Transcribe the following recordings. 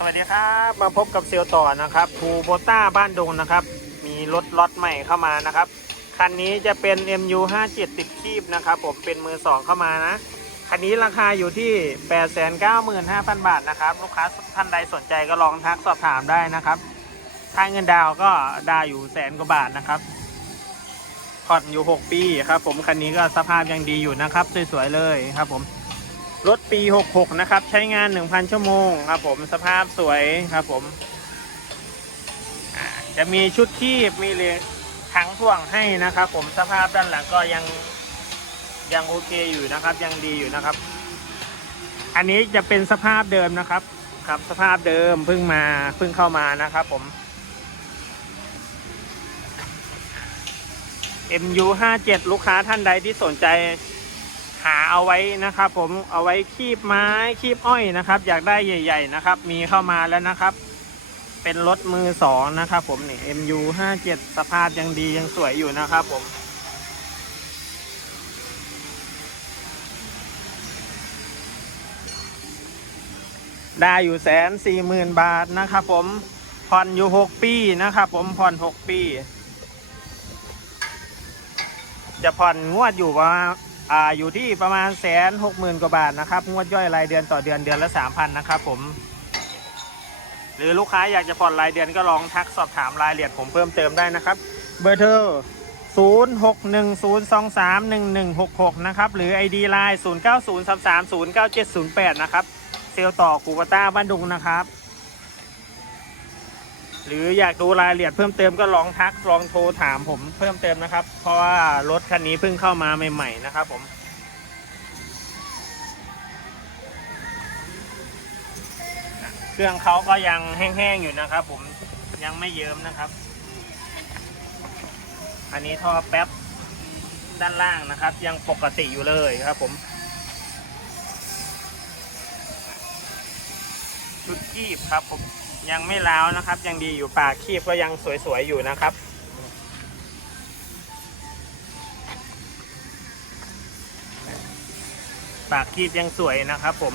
สวัสดีครับมาพบกับเซลลต่อนะครับภูโบต้าบ้านดงนะครับ มีรถล็อตใหม่เข้ามานะครับ คันนี้จะเป็น MU 57ติดคีบนะครับผมเป็นมือสองเข้ามานะ คันนี้ราคาอยู่ที่ 895,000 บาทนะครับ ลูกค้าท่านใดสนใจก็ลองทักสอบถามได้นะครับค่าเงินดาวก็ดาวอยู่แสนกว่าบาทนะครับผ่อนอยู่ 6 ปีครับผมคันนี้ก็สภาพยังดีอยู่นะครับ สวยๆเลยครับผม รถปี 66 นะครับ ใช้งาน 1,000 ชั่วโมงครับผมสภาพสวยครับผม จะมีชุดคีบมีเหรียถังพ่วงให้นะครับ ผมสภาพด้านหลังก็ยังยังโอเคอยู่นะครับ ยังดีอยู่นะครับ อันนี้จะเป็นสภาพเดิมนะครับ ครับสภาพเดิมเพิ่งมาเพิ่งเข้ามานะครับ ผม MU 57 ลูกค้าท่านใดที่สนใจ เอาไว้นะครับผมเอาไว้คีบไม้คีบอ้อยนะครับ อยากได้ใหญ่ ๆนะครับ มีเข้ามาแล้วนะครับ เป็นรถมือสองนะครับ ผมนี่ MU 57สภาพยังดียังสวยอยู่นะครับ ผมได้อยู่แสนสี่หมื่นบาทนะครับผมผ่อนอยู่หกปีนะครับผมผ่อนหกปี จะผ่อนงวดอยู่ประมา อ่าอยู่ที่ประมาณแสนหกหมื่นกว่าบาทนะครับงวดย่อยรายเดือนต่อเดือนเดือนละสามพันนะครับผม หรือลูกค้าอยากจะผ่อนรายเดือนก็ลองทักสอบถามรายละเอียดผมเพิ่มเติมได้นะครับ เบอร์โทร0 6 1 0 2 3 1 1 6 6 นะครับ หรือ ID Line 0 9 0 3 3 0 9 7 0 8 นะครับ เซลต่อคูปต้าบ้านดุงนะครับ หรืออยากดูรายละเอียดเพิ่มเติมก็ลองทักลองโทรถามผมเพิ่มเติมนะครับ เพราะว่ารถคันนี้เพิ่งเข้ามาใหม่ๆนะครับผมเครื่องเขาก็ยังแห้งๆอยู่นะครับ ผมยังไม่เยิ้มนะครับ อันนี้ท่อแป๊บด้านล่างนะครับ ยังปกติอยู่เลยครับผมชุดคีบครับผม ยังไม่ล้าวนะครับ ยังดีอยู่ปากคีบก็ยังสวยๆอยู่นะครับ ปากคีบยังสวยนะครับ ผม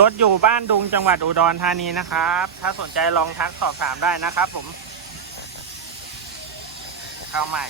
รถอยู่บ้านดุงจังหวัดอุดรธานีนะครับ ถ้าสนใจลองทักสอบถามได้นะครับ ผม เข้าใหม่